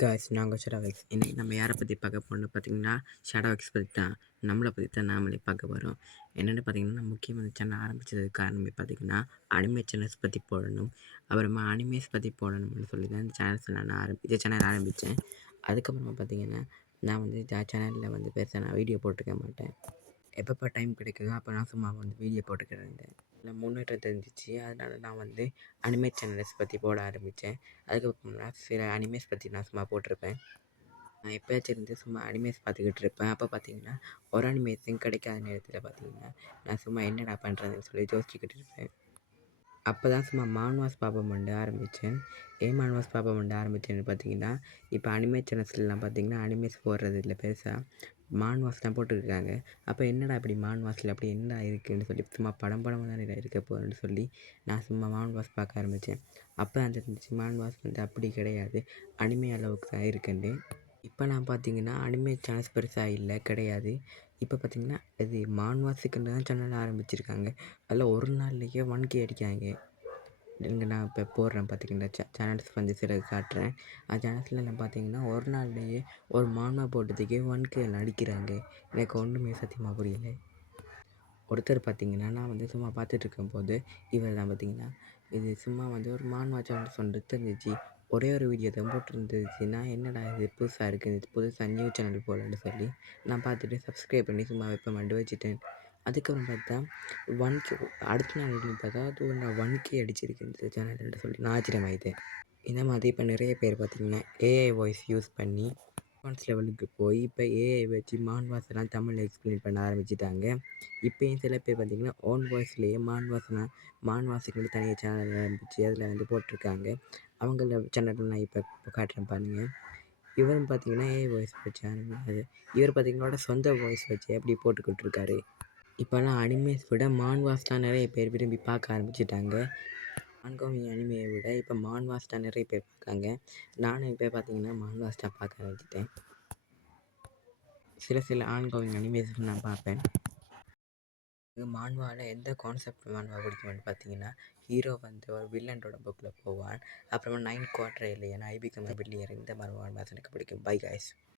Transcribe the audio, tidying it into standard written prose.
Guys நாங்கள் ஷேடோவிக்ஸ் இன்றைக்கி நம்ம யாரை பற்றி பார்க்க போகணும்னு பார்த்தீங்கன்னா ஷேடோவிக்ஸ் பற்றி தான் நம்மளை பற்றி தான் நாமளே பார்க்க போகிறோம். என்னென்னு பார்த்தீங்கன்னா முக்கியமான சேனல் ஆரம்பித்ததுக்கு காரணமே பார்த்தீங்கன்னா அனிமே சேனல்ஸ் பற்றி போடணும், அப்புறமா அனிமேஸ் பற்றி போடணும்னு சொல்லி தான் இந்த சேனல்ஸ் இந்த சேனல் ஆரம்பித்தேன். அதுக்கப்புறமா பார்த்தீங்கன்னா நான் வந்து சேனலில் வந்து பெருசாக நான் வீடியோ போட்டிருக்க மாட்டேன். எப்பப்போ டைம் கிடைக்குதோ அப்போ நான் சும்மா வந்து வீடியோ போட்டுக்கிட்டு இருந்தேன். இல்லை முன்னேற்றம் தெரிஞ்சிச்சு, அதனால் நான் வந்து அனிமே சேனல்ஸ் பற்றி போட ஆரம்பித்தேன். அதுக்கப்புறமா சில அனிமேஸ் பற்றி நான் சும்மா போட்டிருப்பேன். நான் எப்போயாச்சும் இருந்து சும்மா அனிமேஸ் பார்த்துக்கிட்டு இருப்பேன். அப்போ பார்த்தீங்கன்னா ஒரு அனிமேஸும் கிடைக்காத நேரத்தில் பார்த்தீங்கன்னா நான் சும்மா என்னடா பண்ணுறதுன்னு சொல்லி யோசிச்சுக்கிட்டு இருப்பேன். அப்போ தான் சும்மா மான்வாஸ் பாப்பமண்டு ஆரம்பித்தேன். ஏன் மான்வாஸ் பாப்பமண்டு ஆரம்பித்தேன்னு பார்த்தீங்கன்னா இப்போ அனிமே சேனல்ஸ்லாம் பார்த்தீங்கன்னா அனிமேஸ் போடுறது இல்லை, பெருசாக மான்வாஸ் தான் போட்டுருக்காங்க. அப்போ என்னடா இப்படி மான்வாஸில் அப்படி என்ன இருக்குதுன்னு சொல்லி சும்மா படமாக தான் இருக்க போகிறேன்னு சொல்லி நான் சும்மா மான்வாஸ் பார்க்க ஆரம்பித்தேன். அப்போ தான் தெரிஞ்சிச்சு மான்வாஸ் வந்து அப்படி கிடையாது, அனிமே அளவுக்கு தான் இருக்குன்னு. இப்போ நான் பார்த்தீங்கன்னா அனிமே சேனல்ஸ் பெருசாக இல்லை, கிடையாது. இப்போ பார்த்தீங்கன்னா இது மான்வாஸுக்குன்னு தான் சேனல் ஆரம்பிச்சிருக்காங்க. அதில் ஒரு நாள்லேயே 1K அடிக்காங்க. இங்கே நான் இப்போ போடுறேன் பார்த்தீங்கன்னா சேனல்ஸ் வந்து சில காட்டுறேன். அந்த சேனல்ஸ்லாம் பார்த்தீங்கன்னா ஒரு நாள்லேயே ஒரு மான்வா போட்டதுக்கே 1K அடிக்கிறாங்க. எனக்கு ஒன்றுமே சத்தியமாக புரியல. ஒருத்தர் பார்த்தீங்கன்னா நான் வந்து சும்மா பார்த்துட்டு இருக்கும்போது இவர் தான் பார்த்தீங்கன்னா இது சும்மா வந்து ஒரு மான்வா சேனல் சொல்லிட்டு தெரிஞ்சிச்சு. ஒரே ஒரு வீடியோ தான் போட்டுருந்துச்சுன்னா என்னடா இது புதுசாக இருக்குது, இது புதுசாக நியூ சேனல் போடலான்னு சொல்லி நான் பார்த்துட்டு சப்ஸ்கிரைப் பண்ணி சும்மா வைப்பேன் வச்சுட்டேன். அதுக்கப்புறம் பார்த்தா 1K அடுத்த நாள் எப்படின்னு பார்த்தா அது ஒரு 1K அடிச்சிருக்கு இந்த சேனல்னு சொல்லி நான் ஆச்சரியமாயிட்டேன். இந்த மாதிரி இப்போ நிறைய பேர் பார்த்திங்கன்னா ஏஐ வாய்ஸ் யூஸ் பண்ணி அட்வான்ஸ் லெவலுக்கு போய் இப்போ ஏஐ வச்சு மான்வாஸெல்லாம் தமிழில் எக்ஸ்பிளைன் பண்ண ஆரம்பிச்சிட்டாங்க. இப்போயும் சில பேர் பார்த்திங்கன்னா ஓன் வாய்ஸ்லேயே மான்வாஸுக்கு தனியாக சேனல் ஆரம்பித்து அதில் வந்து போட்டிருக்காங்க. அவங்கள சேனலில் நான் இப்போ காட்டுறேன் பாருங்கள். இவரும் பார்த்திங்கன்னா ஏஐ வாய்ஸ் வச்சு அது இவர் பார்த்திங்கன்னா சொந்த வாய்ஸ் வச்சு எப்படி போட்டுக்கிட்டு இருக்காரு. இப்போல்லாம் அனிமேஸ் விட மான்வாஸ் தான் நிறைய பேர் விரும்பி பார்க்க ஆரம்பிச்சிட்டாங்க. ஆன்கோயிங் அனிமையை விட இப்போ மான்வாஸ் தான் நிறைய பேர் பார்க்காங்க. நானும் இப்போ பார்த்தீங்கன்னா மான்வாஸ் தான் பார்க்க ஆரம்பிச்சிட்டேன். சில ஆன்கோயிங் அனிமேஸ் நான் பார்ப்பேன். மான்வாவில் எந்த கான்செப்ட் மான்வா பிடிக்கும்னு பார்த்தீங்கன்னா ஹீரோ வந்து ஒரு வில்லனோட புக்கில் போவான், அப்புறமா 9 குவார்டர் இல்லையா ஐபிகம் பில்லியர் இந்த மாதிரி மான்வாஸ் எனக்கு பிடிக்கும். By guys.